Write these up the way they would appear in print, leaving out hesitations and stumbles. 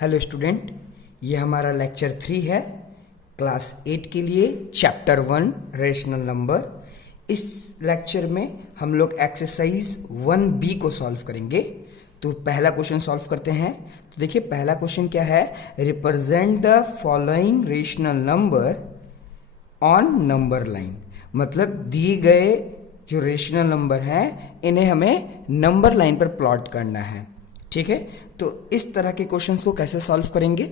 Hello student, ये हमारा lecture 3 है क्लास 8 के लिए चैप्टर 1 रेशनल नंबर। इस लेक्चर में हम लोग एक्सरसाइज 1B को सॉल्व करेंगे। तो पहला क्वेश्चन सॉल्व करते हैं। तो देखिए पहला क्वेश्चन क्या है, represent the following rational number on number line. मतलब दिए गए जो रेशनल नंबर हैं इन्हें हमें नंबर लाइन पर प्लॉट करना है। ठीक है, तो इस तरह के क्वेश्चंस को कैसे सॉल्व करेंगे,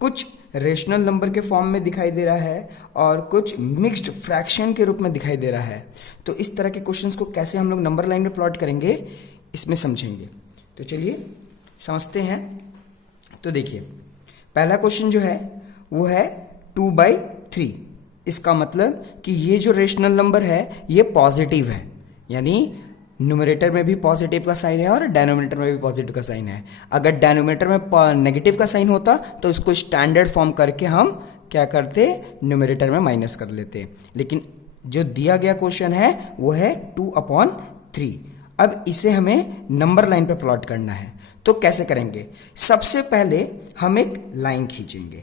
कुछ रेशनल नंबर के फॉर्म में दिखाई दे रहा है और कुछ मिक्स्ड फ्रैक्शन के रूप में दिखाई दे रहा है। तो इस तरह के क्वेश्चंस को कैसे हम लोग नंबर लाइन में प्लॉट करेंगे इसमें समझेंगे। तो चलिए समझते हैं। तो देखिए पहला क्वेश्चन जो है वो है 2/3। इसका मतलब कि ये जो रेशनल नंबर है ये पॉजिटिव है, यानी न्यूमरेटर में भी पॉजिटिव का साइन है और डेनोमिनेटर में भी पॉजिटिव का साइन है। अगर डेनोमिनेटर में नेगेटिव का साइन होता तो इसको स्टैंडर्ड फॉर्म करके हम क्या करते, न्यूमरेटर में माइनस कर लेते। लेकिन जो दिया गया क्वेश्चन है वो है 2/3। अब इसे हमें नंबर लाइन पर प्लॉट करना है। तो कैसे करेंगे, सबसे पहले हम एक लाइन खींचेंगे।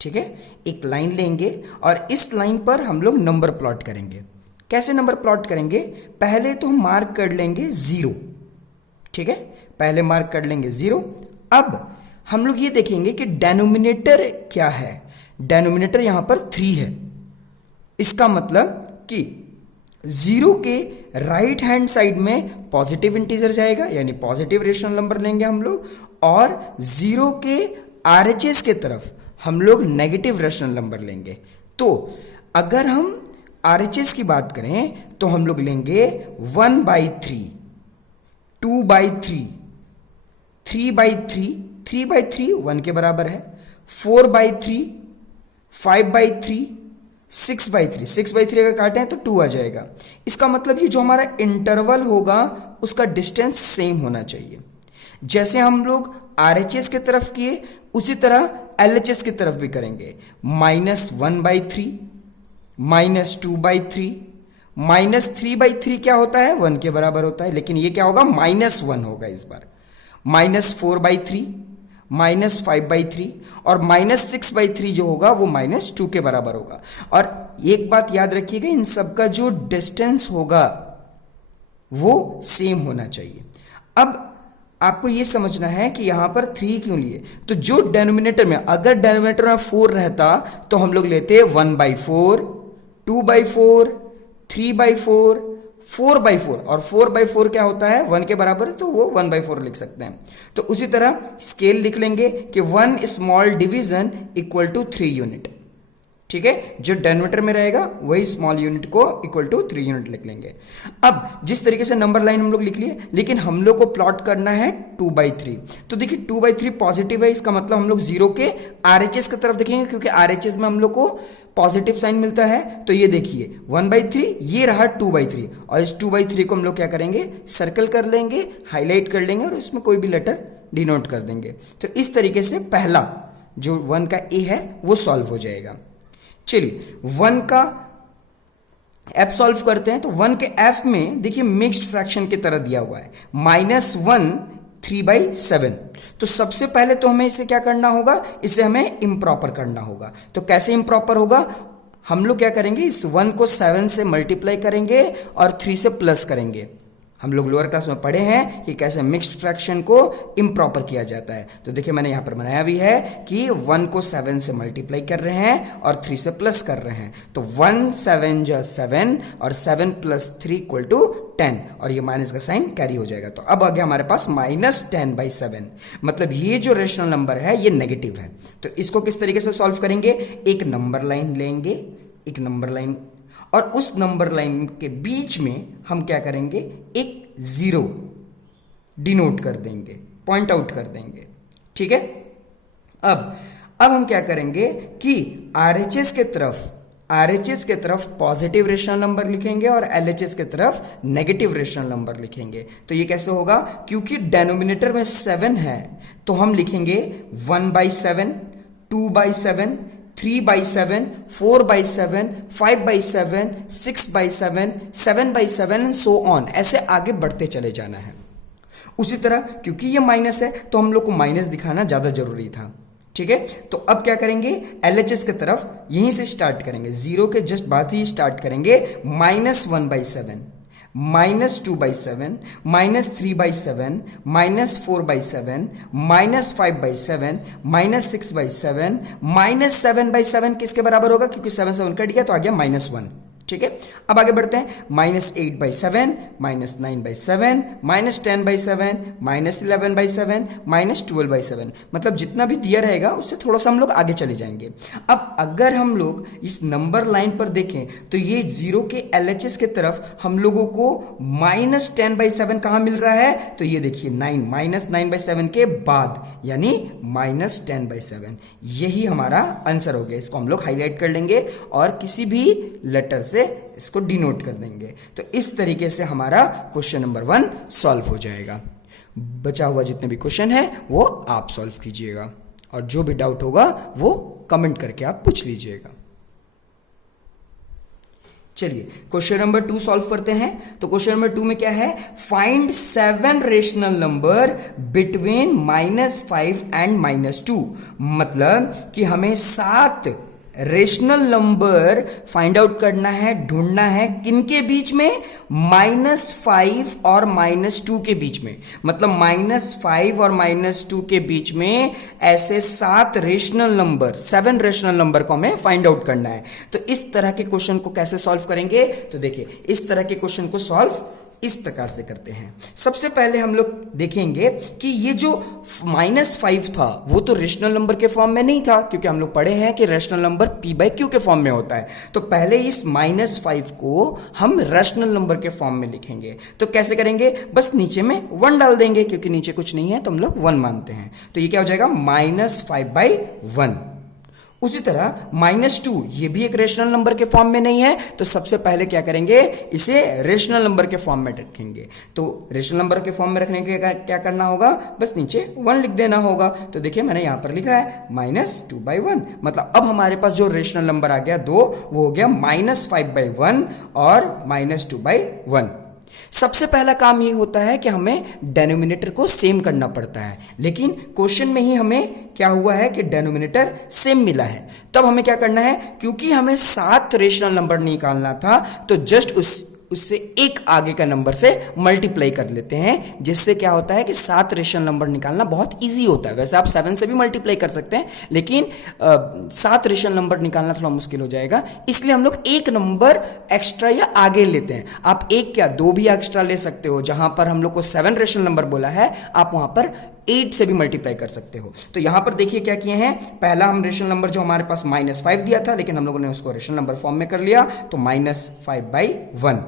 ठीक है, एक लाइन लेंगे और इस लाइन पर हम लोग नंबर प्लॉट करेंगे। कैसे नंबर प्लॉट करेंगे, पहले तो हम मार्क कर लेंगे 0। ठीक है, पहले मार्क कर लेंगे 0। अब हम लोग ये देखेंगे कि डेनोमिनेटर क्या है। डेनोमिनेटर यहां पर 3 है। इसका मतलब कि 0 के राइट हैंड साइड में पॉजिटिव इंटीजर जाएगा, यानी पॉजिटिव रेशनल नंबर लेंगे हम लोग, और 0 के RHS के तरफ हम लोग नेगेटिव रेशनल नंबर लेंगे। तो अगर हम RHS की बात करें तो हम लोग लेंगे 1/3, 2/3, 3/3, 3/3 1 के बराबर है, 4/3, 5/3, 6/3, 6/3 अगर काटें तो 2 आ जाएगा। इसका मतलब ये जो हमारा इंटरवल होगा उसका डिस्टेंस सेम होना चाहिए। जैसे हम लोग RHS की तरफ किए उसी तरह LHS की तरफ भी करेंगे। -1/3, -2/3, -3/3 क्या होता है, 1 के बराबर होता है, लेकिन ये क्या होगा, -1 होगा इस बार। -4/3, -5/3 और -6/3 जो होगा वो -2 के बराबर होगा। और एक बात याद रखिएगा, इन सबका जो डिस्टेंस होगा वो सेम होना चाहिए। अब आपको ये समझना है कि यहां पर 3 क्यों लिए। तो जो डेनोमिनेटर में, अगर डेनोमिनेटर में 4 रहता तो हम लोग लेते 1/4, 2/4, 3/4, 4/4, और 4/4 क्या होता है, 1 के बराबर है, तो वो 1/4 लिख सकते हैं। तो उसी तरह स्केल लिख लेंगे कि 1 small division equal to 3 unit. ठीक है, जो डेनोमिनेटर में रहेगा वही स्मॉल यूनिट को इक्वल टू 3 यूनिट लिख लेंगे। अब जिस तरीके से नंबर लाइन हम लोग लिख लिए, लेकिन हम लोग को प्लॉट करना है 2/3। तो देखिए 2/3 पॉजिटिव है, इसका मतलब हम लोग 0 के RHS की तरफ देखेंगे, क्योंकि RHS में हम लोग को पॉजिटिव साइन मिलता है। तो ये देखिए 1/3, ये रहा 2/3, और इस 2/3 को हम लोग क्या करेंगे, सर्कल कर लेंगे, हाईलाइट कर लेंगे और इसमें कोई भी लेटर डिनोट कर देंगे। तो इस तरीके से पहला जो 1 का A है वो सॉल्व हो जाएगा। चलिए 1 का F सॉल्व करते हैं। तो 1 के F में देखिए मिक्स्ड फ्रैक्शन की तरह दिया हुआ है, -1 3/7। तो सबसे पहले तो हमें इसे क्या करना होगा, इसे हमें इम्प्रॉपर करना होगा। तो कैसे इम्प्रॉपर होगा, हम लोग क्या करेंगे, इस 1 को 7 से मल्टीप्लाई करेंगे और 3 से प्लस करेंगे। हम लोग लोअर क्लास में पढ़े हैं कि कैसे मिक्स्ड फ्रैक्शन को इम्प्रॉपर किया जाता है। तो देखिए मैंने यहां पर बनाया भी है कि 1 को 7 से मल्टीप्लाई कर रहे हैं और 3 से प्लस कर रहे हैं। तो 1 7 जो 7 और 7 + 3 = 10, और ये माइनस का साइन कैरी हो जाएगा। तो अब आ गया हमारे पास -10/7। मतलब ये जो रेशनल नंबर है ये नेगेटिव है। तो इसको किस तरीके से सॉल्व करेंगे, एक नंबर लाइन लेंगे, एक नंबर लाइन, और उस नंबर लाइन के बीच में हम क्या करेंगे, एक 0 डिनोट कर देंगे, पॉइंट आउट कर देंगे। ठीक है, अब हम क्या करेंगे कि RHS के तरफ पॉजिटिव रेशनल नंबर लिखेंगे और LHS के तरफ नेगेटिव रेशनल नंबर लिखेंगे। तो ये कैसे होगा, क्योंकि डेनोमिनेटर में 7 है तो हम लिखेंगे 1/7, 2/7, 3/7, 4/7, 5/7, 6/7, 7/7 एंड सो ऑन, ऐसे आगे बढ़ते चले जाना है। उसी तरह क्योंकि ये माइनस है तो हम लोग को माइनस दिखाना ज्यादा जरूरी था। ठीक है, तो अब क्या करेंगे, LHS की तरफ यहीं से स्टार्ट करेंगे, 0 के जस्ट बाद ही स्टार्ट करेंगे, -1/7, -2/7, -3/7, -4/7, -5/7, -6/7, -7/7 किसके बराबर होगा, क्योंकि 7 7 कट गया तो आ गया -1। ठीक है, अब आगे बढ़ते हैं, -8/7, -9/7, -10/7, -11/7, -12/7, मतलब जितना भी दिया रहेगा उससे थोड़ा सा हम लोग आगे चले जाएंगे। अब अगर हम लोग इस नंबर लाइन पर देखें तो ये 0 के LHS के तरफ हम लोगों को -10/7 कहां मिल रहा है, तो ये देखिए 9, -9/7 के बाद, यानी -10/7, यही हमारा आंसर हो गया। इसको हम लोग हाईलाइट कर लेंगे और किसी भी लेटर से इसको डिनोट कर देंगे। तो इस तरीके से हमारा क्वेश्चन नंबर 1 सॉल्व हो जाएगा। बचा हुआ जितने भी क्वेश्चन है वो आप सॉल्व कीजिएगा और जो भी डाउट होगा वो कमेंट करके आप पूछ लीजिएगा। चलिए क्वेश्चन नंबर 2 सॉल्व करते हैं। तो क्वेश्चन नंबर 2 में क्या है, find 7 rational number between -5 and -2, मतलब कि हमें 7 रेशनल नंबर फाइंड आउट करना है, ढूंढना है, किनके बीच में, -5 और -2 के बीच में, मतलब -5 और -2 के बीच में ऐसे 7 रेशनल नंबर, 7 रेशनल नंबर को हमें फाइंड आउट करना है। तो इस तरह के क्वेश्चन को कैसे सॉल्व करेंगे, तो देखिए इस तरह के क्वेश्चन को सॉल्व इस प्रकार से करते हैं। सबसे पहले हम लोग देखेंगे कि ये जो -5 था वो तो रेशनल नंबर के फॉर्म में नहीं था, क्योंकि हम लोग पढ़े हैं कि रेशनल नंबर p/q के फॉर्म में होता है। तो पहले इस -5 को हम रेशनल नंबर के फॉर्म में लिखेंगे। तो कैसे करेंगे, बस नीचे में 1 डाल देंगे, क्योंकि नीचे कुछ नहीं है तो हम लोग 1 मानते हैं। तो ये क्या हो जाएगा, -5/1। उसी तरह -2, ये भी एक रेशनल नंबर के फॉर्म में नहीं है, तो सबसे पहले क्या करेंगे, इसे रेशनल नंबर के फॉर्म में रखेंगे। तो रेशनल नंबर के फॉर्म में रखने के लिए क्या करना होगा, बस नीचे 1 लिख देना होगा। तो देखिए मैंने यहां पर लिखा है -2/1, मतलब अब हमारे पास जो रेशनल नंबर आ गया 2, वो हो गया -5/1 और -2/1। सबसे पहला काम ये होता है कि हमें डेनोमिनेटर को सेम करना पड़ता है, लेकिन क्वेश्चन में ही हमें क्या हुआ है कि डेनोमिनेटर सेम मिला है। तब हमें क्या करना है, क्योंकि हमें 7 रेशनल नंबर निकालना था, तो जस्ट उससे एक आगे का नंबर से मल्टीप्लाई कर लेते हैं, जिससे क्या होता है कि 7 रेशनल नंबर निकालना बहुत इजी होता है। वैसे आप 7 से भी मल्टीप्लाई कर सकते हैं, लेकिन 7 रेशनल नंबर निकालना थोड़ा मुश्किल हो जाएगा, इसलिए हम लोग एक नंबर एक्स्ट्रा या आगे लेते हैं। आप एक क्या 2 भी एक्स्ट्रा ले सकते हो, जहां पर हम लोग को 7 रेशनल नंबर बोला है, आप वहां पर 8 से भी मल्टीप्लाई कर सकते हो। तो यहां पर देखिए क्या किए हैं, पहला हम रेशनल नंबर जो हमारे पास -5 दिया था, लेकिन हम लोगों ने उसको रेशनल नंबर फॉर्म में कर लिया, तो -5/1।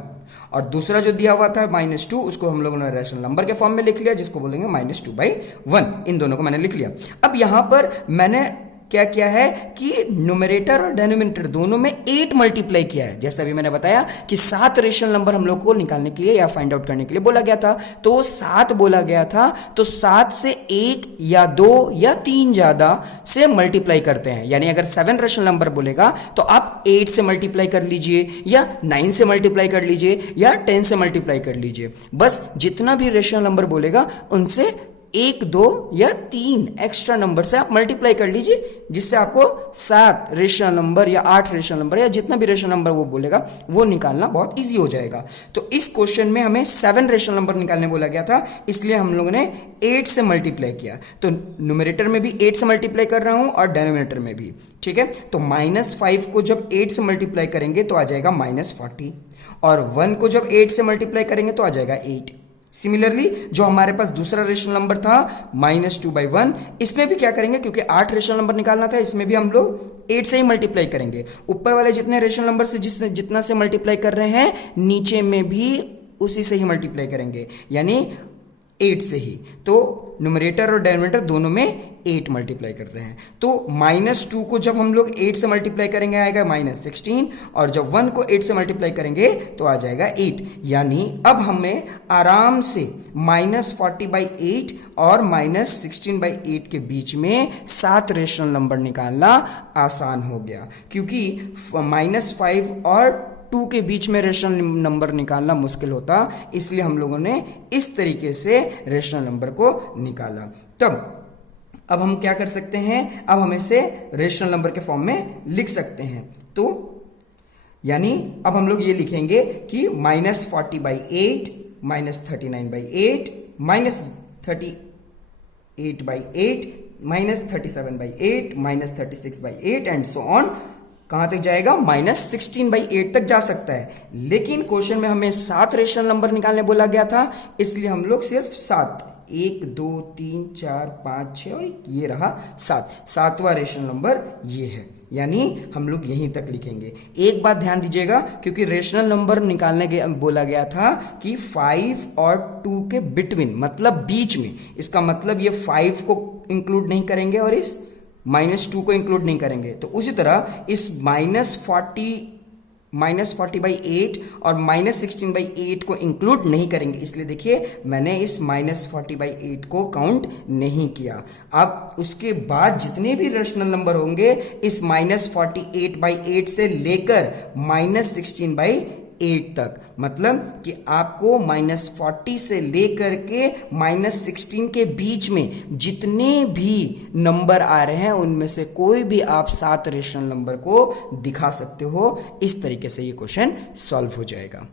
और दूसरा जो दिया हुआ था -2, उसको हम लोगों ने रेशनल नंबर के फॉर्म में लिख लिया, जिसको बोलेंगे -2/1। इन दोनों को मैंने लिख लिया। अब यहां पर मैंने क्या किया है कि न्यूमरेटर और डेनोमिनेटर दोनों में 8 मल्टीप्लाई किया है। जैसा भी मैंने बताया कि 7 रेशनल नंबर हम लोग को निकालने के लिए या फाइंड आउट करने के लिए बोला गया था, तो 7 बोला गया था, तो 7 से 1 या 2 या 3 ज्यादा से मल्टीप्लाई करते हैं। यानी अगर 7 रेशनल नंबर बोलेगा तो आप 8 से मल्टीप्लाई कर लीजिए, या 9 से मल्टीप्लाई कर लीजिए, या 10 से मल्टीप्लाई कर लीजिए। बस जितना भी रेशनल नंबर बोलेगा उनसे 1, 2 या 3 एक्स्ट्रा नंबर से आप मल्टीप्लाई कर लीजिए, जिससे आपको 7 रेशनल नंबर या 8 रेशनल नंबर या जितना भी रेशनल नंबर वो बोलेगा वो निकालना बहुत इजी हो जाएगा। तो इस क्वेश्चन में हमें 7 रेशनल नंबर निकालने बोला गया था, इसलिए हम लोगों ने 8 से मल्टीप्लाई किया। तो न्यूमरेटर में भी 8 से मल्टीप्लाई कर रहा हूं और डेनोमिनेटर में भी, ठीक है। तो -5 को जब 8 से मल्टीप्लाई करेंगे तो आ जाएगा -40, और 1 को जब 8 से मल्टीप्लाई करेंगे तो आ जाएगा 8। सिमिलरली जो हमारे पास दूसरा रेशनल नंबर था -2/1, इसमें भी क्या करेंगे, क्योंकि 8 रेशनल नंबर निकालना था, इसमें भी हम लोग 8 से ही मल्टीप्लाई करेंगे। ऊपर वाले जितने रेशनल नंबर से जितना से मल्टीप्लाई कर रहे हैं, नीचे में भी उसी से ही मल्टीप्लाई करेंगे, यानी 8 से ही। तो न्यूमरेटर और डेनोमिनेटर दोनों में 8 मल्टीप्लाई कर रहे हैं। तो -2 को जब हम लोग 8 से मल्टीप्लाई करेंगे आएगा -16, और जब 1 को 8 से मल्टीप्लाई करेंगे तो आ जाएगा 8। यानी अब हमें आराम से -40/8 और -16/8 के बीच में 7 रेशनल नंबर निकालना आसान हो गया, क्योंकि -5 और 2 के बीच में रेशनल नंबर निकालना मुश्किल होता, इसलिए हम लोगों ने इस तरीके से रेशनल नंबर को निकाला। तब अब हम क्या कर सकते हैं, अब हम इसे रेशनल नंबर के फॉर्म में लिख सकते हैं। तो यानी अब हम लोग ये लिखेंगे कि -40/8 -39/8 -38/8 -37/8 -36/8 एंड सो ऑन। कहां तक जाएगा, -16/8 तक जा सकता है। लेकिन क्वेश्चन में हमें 7 रेशनल नंबर निकालने बोला गया था, इसलिए हम लोग सिर्फ 7, 1 2 3 4 5 6 और ये रहा 7, 7वां रेशनल नंबर ये है, यानी हम लोग यहीं तक लिखेंगे। एक बात ध्यान दीजिएगा, क्योंकि रेशनल नंबर निकालने बोला गया था कि 5 और 2 के बिटवीन, मतलब बीच में, इसका मतलब ये 5 को इंक्लूड नहीं करेंगे और इस -2 को इंक्लूड नहीं करेंगे। तो उसी तरह इस -40/8 और -16/8 को इंक्लूड नहीं करेंगे, इसलिए देखिए मैंने इस -40/8 को काउंट नहीं किया। अब उसके बाद जितने भी रेशनल नंबर होंगे इस -48/8 से लेकर -16/8 तक, मतलब कि आपको -40 से लेकर के -16 के बीच में जितने भी नंबर आ रहे हैं उनमें से कोई भी आप 7 रेशनल नंबर को दिखा सकते हो। इस तरीके से ये क्वेश्चन सॉल्व हो जाएगा।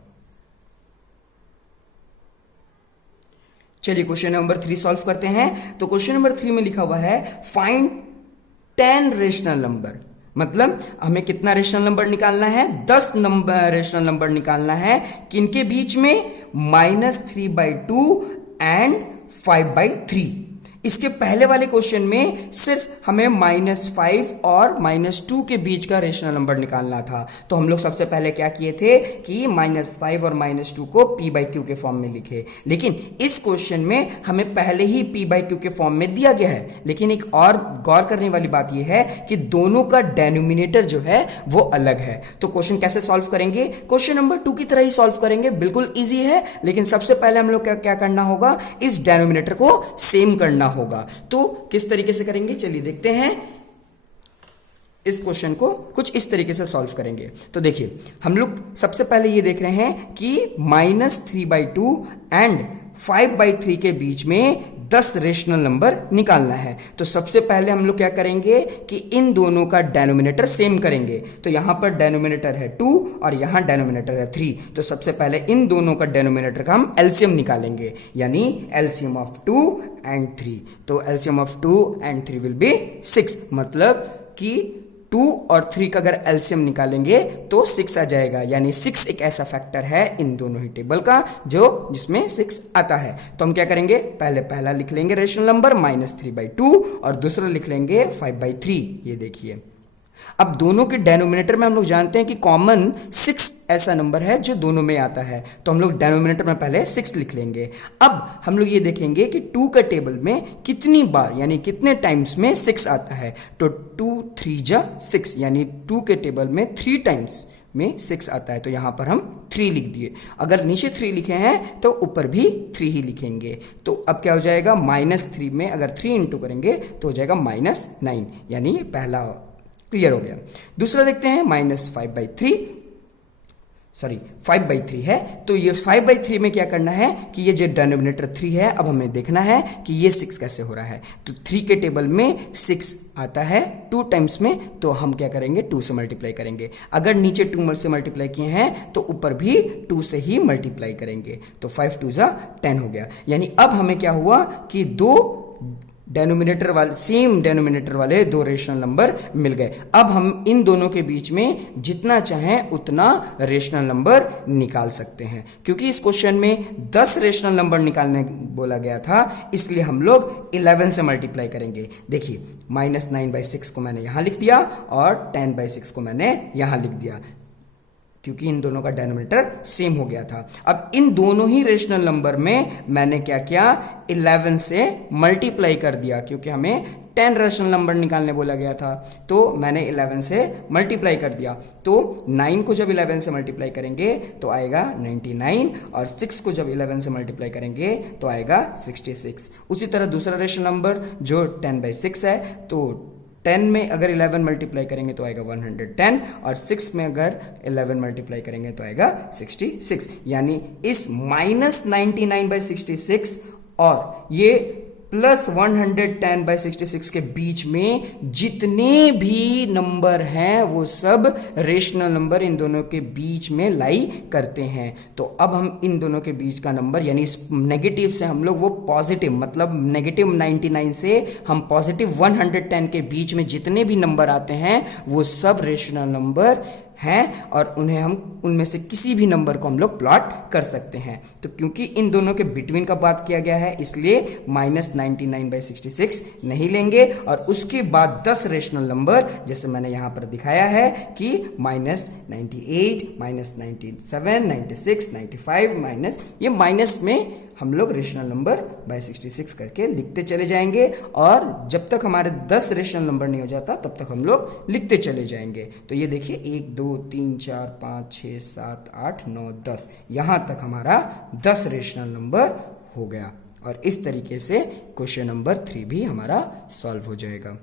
चलिए क्वेश्चन नंबर 3 सॉल्व करते हैं। तो क्वेश्चन नंबर 3 में लिखा हुआ है फाइंड 10 रेशनल नंबर, मतलब हमें कितना रेशनल नंबर निकालना है, 10 रेशनल नंबर निकालना है, किनके बीच में, -3/2 एंड 5/3। इसके पहले वाले क्वेश्चन में सिर्फ हमें -5 और -2 के बीच का रेशनल नंबर निकालना था। तो हम लोग सबसे पहले क्या किए थे कि -5 और -2 को p/q के फॉर्म में लिखे। लेकिन इस क्वेश्चन में हमें पहले ही p/q के फॉर्म में दिया गया है। लेकिन एक और गौर करने वाली बात यह है कि दोनों का डेनोमिनेटर जो है वो अलग है। तो क्वेश्चन कैसे सॉल्व करेंगे, क्वेश्चन नंबर 2 की तरह ही सॉल्व करेंगे, बिल्कुल ईजी है। लेकिन सबसे पहले हम लोग क्या करना होगा, इस डेनोमिनेटर को सेम करना होगा। तो किस तरीके से करेंगे, चलिए देखते हैं। इस क्वेश्चन को कुछ इस तरीके से सॉल्व करेंगे। तो देखिए हम लोग सबसे पहले ये देख रहे हैं कि -3/2 एंड 5/3 के बीच में 10 रेशनल नंबर निकालना है। तो सबसे पहले हम लोग क्या करेंगे कि इन दोनों का डेनोमिनेटर सेम करेंगे। तो यहां पर डेनोमिनेटर है 2 और यहां डेनोमिनेटर है 3। तो सबसे पहले इन दोनों का डेनोमिनेटर का हम एलसीएम निकालेंगे, यानी एलसीएम ऑफ 2 एंड 3। तो LCM of 2 and 3 will be 6, मतलब कि 2 और 3 का अगर एलसीएम निकालेंगे तो 6 आ जाएगा। यानी 6 एक ऐसा फैक्टर है इन दोनों ही टेबल का जिसमें 6 आता है। तो हम क्या करेंगे, पहले पहला लिख लेंगे रेशनल नंबर -3/2 और दूसरा लिख लेंगे 5/3। ये देखिए, अब दोनों के डेनोमिनेटर में हम लोग जानते हैं कि कॉमन 6 ऐसा नंबर है जो दोनों में आता है। तो हम लोग डेनोमिनेटर में पहले 6 लिख लेंगे। अब हम लोग ये देखेंगे कि 2 का टेबल में कितनी बार, यानी कितने टाइम्स में 6 आता है। तो 2 3 जा 6, यानी 2 के टेबल में 3 टाइम्स में 6 आता है। तो यहां पर हम 3 लिख दिए। अगर नीचे 3 लिखे हैं तो ऊपर भी 3 ही लिखेंगे। तो अब क्या हो जाएगा, -3 में अगर 3 इंटू करेंगे तो हो जाएगा -9, यानी पहला क्लियर हो गया। दूसरा देखते हैं -5/3 है। तो ये 5/3 में क्या करना है कि ये जो डेनोमिनेटर 3 है, अब हमें देखना है कि ये 6 कैसे हो रहा है। तो 3 के टेबल में 6 आता है 2 टाइम्स में, तो हम क्या करेंगे, 2 से मल्टीप्लाई करेंगे। अगर नीचे 2 से मल्टीप्लाई किए हैं तो ऊपर भी 2 से ही मल्टीप्लाई करेंगे। तो 5 2 जा 10 हो गया। यानी अब हमें क्या हुआ कि सेम डेनोमिनेटर वाले 2 रेशनल नंबर मिल गए। अब हम इन दोनों के बीच में जितना चाहें उतना रेशनल नंबर निकाल सकते हैं। क्योंकि इस क्वेश्चन में 10 रेशनल नंबर निकालने बोला गया था, इसलिए हम लोग 11 से मल्टीप्लाई करेंगे। देखिए -9/6 को मैंने यहां लिख दिया और 10/6 को मैंने यहां लिख दिया, क्योंकि इन दोनों का डेनोमिनेटर सेम हो गया था। अब इन दोनों ही रेशनल नंबर में मैंने क्या किया, 11 से मल्टीप्लाई कर दिया, क्योंकि हमें 10 रेशनल नंबर निकालने बोला गया था। तो मैंने 11 से मल्टीप्लाई कर दिया। तो 9 को जब 11 से मल्टीप्लाई करेंगे तो आएगा 99, और 6 को जब 11 से मल्टीप्लाई करेंगे तो आएगा 66। उसी तरह दूसरा रेशनल नंबर जो 10/6 है, तो 10 में अगर 11 मल्टीप्लाई करेंगे तो आएगा 110, और 6 में अगर 11 मल्टीप्लाई करेंगे तो आएगा 66। यानी इस -99/66 और ये प्लस 110/66 के बीच में जितने भी नंबर हैं वो सब रेशनल नंबर इन दोनों के बीच में लाई करते हैं। तो अब हम इन दोनों के बीच का नंबर यानी इस नेगेटिव से हम लोग वो पॉजिटिव मतलब नेगेटिव 99 से हम पॉजिटिव 110 के बीच में जितने भी नंबर आते हैं वो सब रेशनल नंबर हैं और उन्हें हम उनमें से किसी भी नंबर को हम लोग प्लॉट कर सकते हैं। तो क्योंकि इन दोनों के बिटवीन का बात किया गया है इसलिए -99/66 नहीं लेंगे और उसके बाद 10 रेशनल नंबर जैसे मैंने यहां पर दिखाया है कि -98, -97, 96, 95 ये माइनस में हम लोग रेशनल नंबर बाय 66 करके लिखते चले जाएंगे और जब तक हमारे 10 रेशनल नंबर नहीं हो जाता तब तक हम लोग लिखते चले जाएंगे। तो ये देखिए 1 2 3 4 5 6 7 8 9 10 यहां तक हमारा 10 रेशनल नंबर हो गया और इस तरीके से क्वेश्चन नंबर 3 भी हमारा सॉल्व हो जाएगा।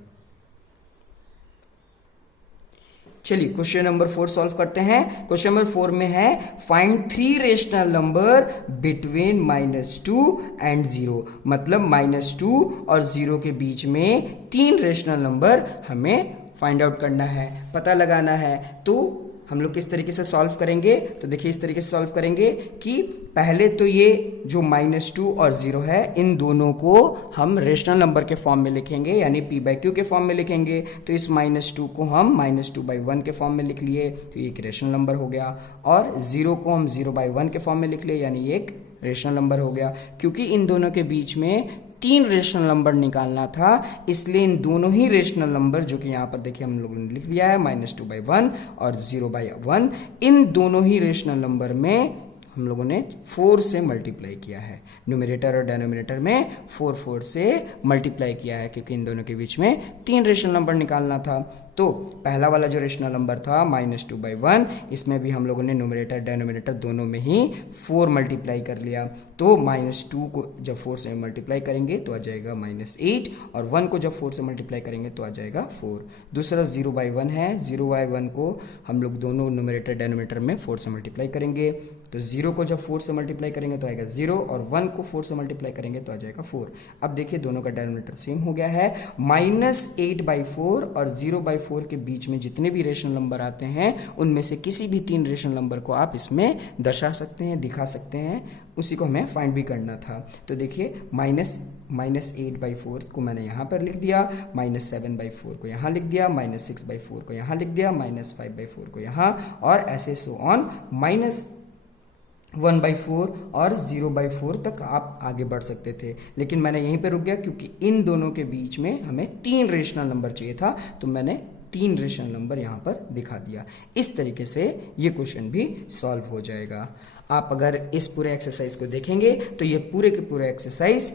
चलिए क्वेश्चन नंबर 4 सॉल्व करते हैं। क्वेश्चन नंबर 4 में है find 3 rational number between -2 and 0 मतलब -2 और 0 के बीच में 3 रेशनल नंबर हमें फाइंड आउट करना है, पता लगाना है। तो हम लोग किस तरीके से सॉल्व करेंगे? तो देखिए इस तरीके से सॉल्व करेंगे कि पहले तो ये जो -2 और 0 है इन दोनों को हम रेशनल नंबर के फॉर्म में लिखेंगे यानी p/q के फॉर्म में लिखेंगे। तो इस -2 को हम -2/1 के फॉर्म में लिख लिए तो ये एक रेशनल नंबर हो गया और 0 को हम 0/1 के फॉर्म में लिख लिए यानी ये एक रेशनल नंबर हो गया। क्योंकि इन दोनों के बीच में 3 रेशनल नंबर निकालना था इसलिए इन दोनों ही रेशनल नंबर जो कि यहाँ पर देखिए हम लोगों ने लिख लिया है -2/1 और 0/1 इन दोनों ही रेशनल नंबर में हम लोगों ने 4 से मल्टीप्लाई किया है। न्यूमरेटर और डिनोमिनेटर में 4 से मल्टीप्लाई किया है क्योंकि इन दोनों के बीच में 3 रेशनल नंबर निकालना था। तो पहला वाला जो रेशनल नंबर था -2/1 इसमें भी हम लोगों ने न्यूमरेटर डिनोमिनेटर दोनों में ही 4 मल्टीप्लाई कर लिया। तो -2 को जब 4 से मल्टीप्लाई करेंगे तो आ जाएगा -8 और 1 को जब 4 से मल्टीप्लाई करेंगे तो आ जाएगा 4। दूसरा 0/1 है, 0/1 को हम लोग दोनों न्यूमरेटर डिनोमिनेटर में 4 से मल्टीप्लाई करेंगे तो 0 को जब 4 से मल्टीप्लाई करेंगे तो आएगा 0 और 1 को 4 से मल्टीप्लाई करेंगे तो आ जाएगा 4। अब देखिए दोनों का डिनोमिनेटर सेम हो गया है। -8/4 और 0/4 के बीच में जितने भी रेशनल नंबर आते हैं उनमें से किसी भी 3 रेशनल नंबर को आप इसमें दर्शा सकते हैं, दिखा सकते हैं, उसी को हमें फाइंड भी करना था। तो देखिए -8/4 को मैंने यहाँ पर लिख दिया, -7/4 को यहाँ लिख दिया, -6/4 को यहाँ लिख दिया, -5/4 को यहाँ और ऐसे सो ऑन -1/4 और 0/4 तक आप आगे बढ़ सकते थे। लेकिन मैंने यहीं पे रुक गया क्योंकि इन दोनों के बीच में हमें 3 रेशनल नंबर चाहिए था तो मैंने 3 रेशनल नंबर यहाँ पर दिखा दिया। इस तरीके से ये क्वेश्चन भी सॉल्व हो जाएगा। आप अगर इस पूरे एक्सरसाइज को देखेंगे तो ये पूरे के पूरे एक्सरसाइज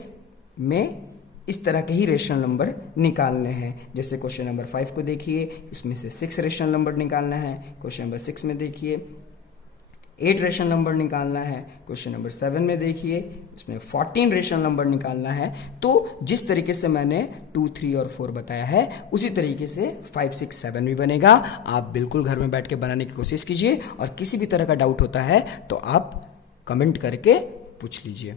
में इस तरह के ही रेशनल नंबर निकालने हैं। जैसे क्वेश्चन नंबर 5 को देखिए, इसमें से 6 रेशनल नंबर निकालना है। क्वेश्चन नंबर 6 में देखिए 8 रेशनल नंबर निकालना है। क्वेश्चन नंबर 7 में देखिए इसमें 14 रेशनल नंबर निकालना है। तो जिस तरीके से मैंने 2, 3 और 4 बताया है उसी तरीके से 5, 6, 7 भी बनेगा। आप बिल्कुल घर में बैठ के बनाने की कोशिश कीजिए और किसी भी तरह का डाउट होता है तो आप कमेंट करके पूछ लीजिए।